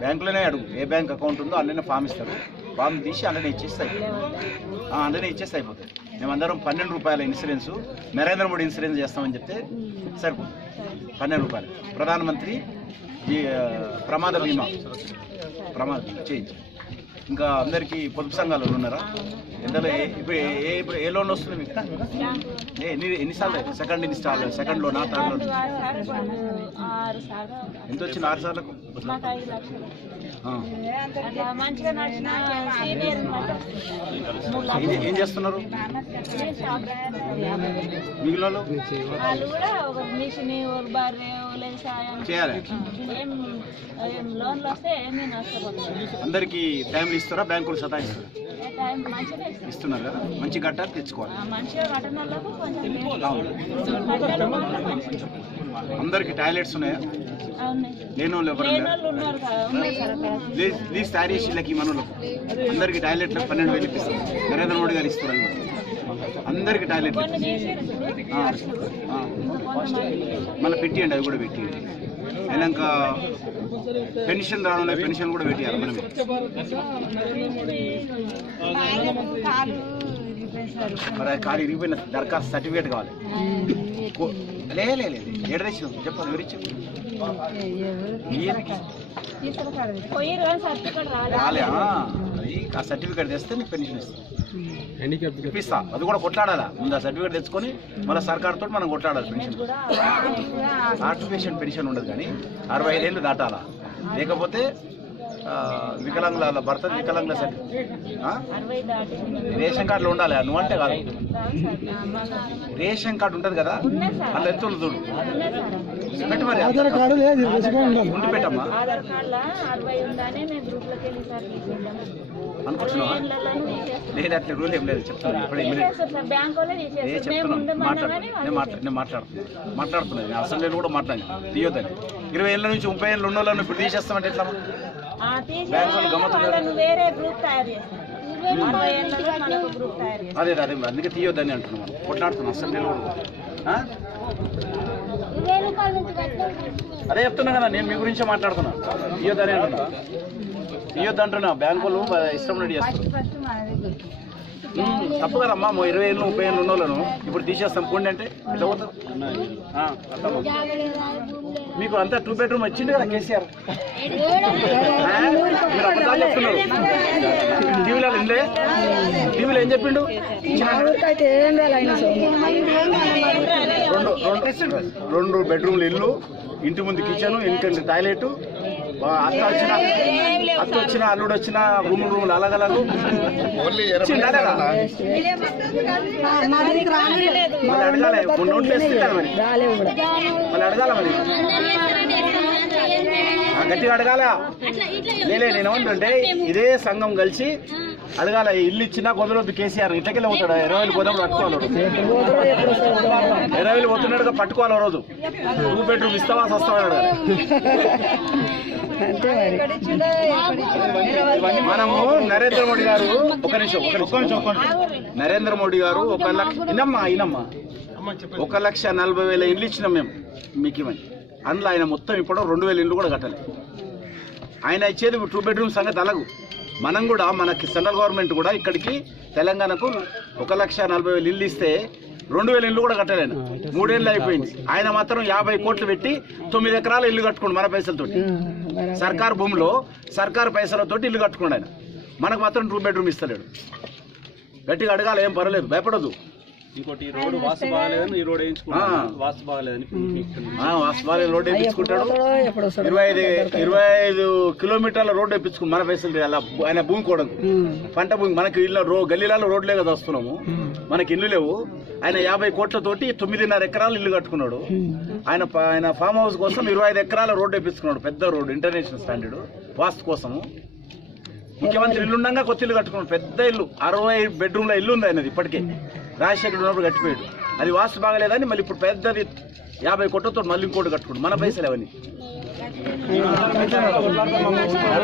బ్యాంకులోనే అడుగు, ఏ bank account ఉందో అందులోనే ఫామ్ ఇస్తారు. ఫామ్ తీసి అందులోనే ఇచ్చేస్తాయి, అందులోనే ఇచ్చేస్తే అయిపోతుంది. మేమందరం 12 రూపాయల ఇన్సూరెన్స్, నరేంద్ర మోడీ ఇన్సూరెన్స్ చేస్తామని చెప్తే సరిపోతుంది. 12 రూపాయలు ప్రధానమంత్రి ప్రమాద బీమా చేయించి. ఇంకా అందరికీ పొదుపు సంఘాలు ఉన్నారా? ఎంతలో ఇప్పుడు ఏ లోన్ వస్తుంది మీకు? ఎన్నిసార్లు? సెకండ్ లోనా, థర్డ్ లోన్? ఎంత వచ్చింది? 6 సార్లకు. ఏం చేస్తున్నారు మిగిలిన చేయాలి? అందరికి టైంలు ఇస్తారా? బ్యాంకులు సతాయిస్తారా? ఇస్తున్నారు కదా, మంచి గట్టాలు తెచ్చుకోవాలి. అందరికి టాయిలెట్స్ ఉన్నాయా? లేని వాళ్ళు ఎవరు? ప్లీజ్ తయారు చేసి వీళ్ళకి మనలకు అందరికి టాయిలెట్లకు 12,000 ఇప్పిస్తారు. నరేంద్ర మోడీ గారు ఇస్తున్నారు అందరికి టాయిలెట్లు. మళ్ళీ పెట్టియండి, అవి కూడా పెట్టియండి. అయినాక పెన్షన్ రావడం, పెన్షన్ కూడా పెట్టేయాలి మనమే. మరి కారు ఇరిగిపోయిన దరఖాస్తు సర్టిఫికేట్ కావాలి. లేదు ఏడ తెచ్చావు చెప్పాలి, ఎవరిచ్చావు? రాలే, ఆ సర్టిఫికేట్ తెస్తే నీకు పెన్షన్ ఇప్పిస్తా. అది కూడా కొట్లాడాలా ముందు, ఆ సర్టిఫికేట్ తెచ్చుకొని మళ్ళీ సర్కార్తో మనం కొట్లాడాలి. పెన్షన్ ఆర్టిఫిషియల్ పెన్షన్ ఉండదు, కానీ 65 ఏళ్ళు దాటాలా. లేకపోతే వికలాంగుల భర్త వికలాంగుల సర్టిఫికేట్ రేషన్ కార్డులో ఉండాలి. నువ్వు అంటే కాదు, రేషన్ కార్డు ఉంటుంది కదా, అందులో ఎంత చూడు పెట్టి మరి ఉండి పెట్టమ్మా అనుకుంటున్నావా? లేదు, అట్లా రూల్ ఏం లేదు. చెప్తాను ఇప్పుడు నేను మాట్లాడుతున్నాను అసెంబ్లీలో కూడా మాట్లాడాను. తీయొద్దని 20 ఏళ్ళ నుంచి 30 ఏళ్ళు ఉన్న వాళ్ళని ఇప్పుడు తీసేస్తామంటే ఎట్లా? బ్యాంకులు గమ్మతున్నారు. అదే అందుకే తీయొద్దని అంటున్నాం, మనం కొట్లాడుతున్నాం అసెంబ్లీలో కూడా. అదే చెప్తున్నా కదా, నేను మీ గురించే మాట్లాడుతున్నా. తీయొద్దని అంటున్నా, తీయొద్దు అంటున్నా. బ్యాంకులు ఇష్టం రెడీ చేస్తారు. తప్పు కదమ్మా, 20 ఏళ్ళు 30 ఏళ్ళు ఉన్న వాళ్ళను ఇప్పుడు తీసేస్తాం పోండి అంటే ఇట్లా పోతాం. మీకు అంతా 2 బెడ్రూమ్ వచ్చింది కదా కేసీఆర్. మీరు అబద్ధాలు చెప్తున్నారు. టీవీలో వినలే? టీవీలో ఏం చెప్పిండు? 2 బెడ్రూమ్లు ఇల్లు, ఇంటి ముందు కిచెన్, ఇంటి టాయిలెట్, అత్త వచ్చిన అల్లుడు వచ్చిన రూములు అలగలగు అడగాలి. నోట్లు వేస్తుంటారు మరి, మళ్ళీ అడగాల మరి, గట్టిగా అడగాల. నేనేమంటుంటే ఇదే సంఘం కలిసి అడగాల. ఇల్లు ఇచ్చినా కుదరొద్దు కేసీఆర్. ఇట్లకెళ్ళి పోతాడు 20 వేలు పోదాం పట్టుకోవాలి. 20 వేలు పోతున్నాడుగా పట్టుకోవాలి రోజు. 2 బెడ్రూమ్ ఇస్తావా వస్తావా అడగాలి. మనము నరేంద్ర మోడీ గారు ఒక నిమిషం నరేంద్ర మోడీ గారు 1,40,000 ఇల్లు ఇచ్చినాం మేము మీకు ఇవ్వండి. అందులో ఆయన మొత్తం ఇప్పుడు 2,000 ఇల్లు కూడా కట్టాలి. ఆయన ఇచ్చేది 2 బెడ్రూమ్ సంగతి అలాగు. మనం కూడా మనకి సెంట్రల్ గవర్నమెంట్ కూడా ఇక్కడికి తెలంగాణకు 1,40,000 ఇల్లు ఇస్తే 2,000 ఇల్లు కూడా కట్టాలి. 3 ఏళ్ళు అయిపోయింది. ఆయన మాత్రం 50 కోట్లు పెట్టి 9 ఎకరాల ఇల్లు కట్టుకోండి మన పైసలతోటి. సర్కారు భూమిలో సర్కారు పైసలతోటి ఇల్లు కట్టుకోండి ఆయన. మనకు మాత్రం 2 బెడ్రూమ్ ఇస్తలేడు. గట్టిగా అడగాలి, ఏం పర్వాలేదు, భయపడదు. ఇంకోటి ఈ రోడ్డు వాస్తు బాగాలేదని ఈ రోడ్ వేయించుకుంటాడు. వాస్తు బాగాలేదని వాస్తు బాగాలేదు రోడ్డు వేయించుకుంటాడు. 25 కిలోమీటర్ల రోడ్డు వేయించుకుని మన పైసలు ఆయన భూమి కూడా పంట భూమి. మనకి ఇల్లు గల్లీలలో రోడ్లే కదా వస్తున్నాము, మనకి ఇల్లు లేవు. ఆయన 50 కోట్లతోటి 9.5 ఎకరాలు ఇల్లు కట్టుకున్నాడు. ఆయన ఫామ్ హౌస్ కోసం 25 ఎకరాల రోడ్డు వేయించుకున్నాడు. పెద్ద రోడ్డు, ఇంటర్నేషనల్ స్టాండర్డ్, వాస్తు కోసము. ముఖ్యమంత్రి ఇల్లు ఉండగా కొత్త ఇల్లు కట్టుకున్నాడు. పెద్ద ఇల్లు, 60 బెడ్రూమ్ల ఇల్లు ఉంది ఆయనది. ఇప్పటికే రాజశేఖర్ ఉన్నప్పుడు కట్టిపోయాడు. అది వాస్తు బాగలేదని మళ్ళీ ఇప్పుడు పెద్దది 50 కోట్లతో మళ్ళీ ఇంకోటి కట్టుకున్నాడు. మన పైసలు అవన్నీ.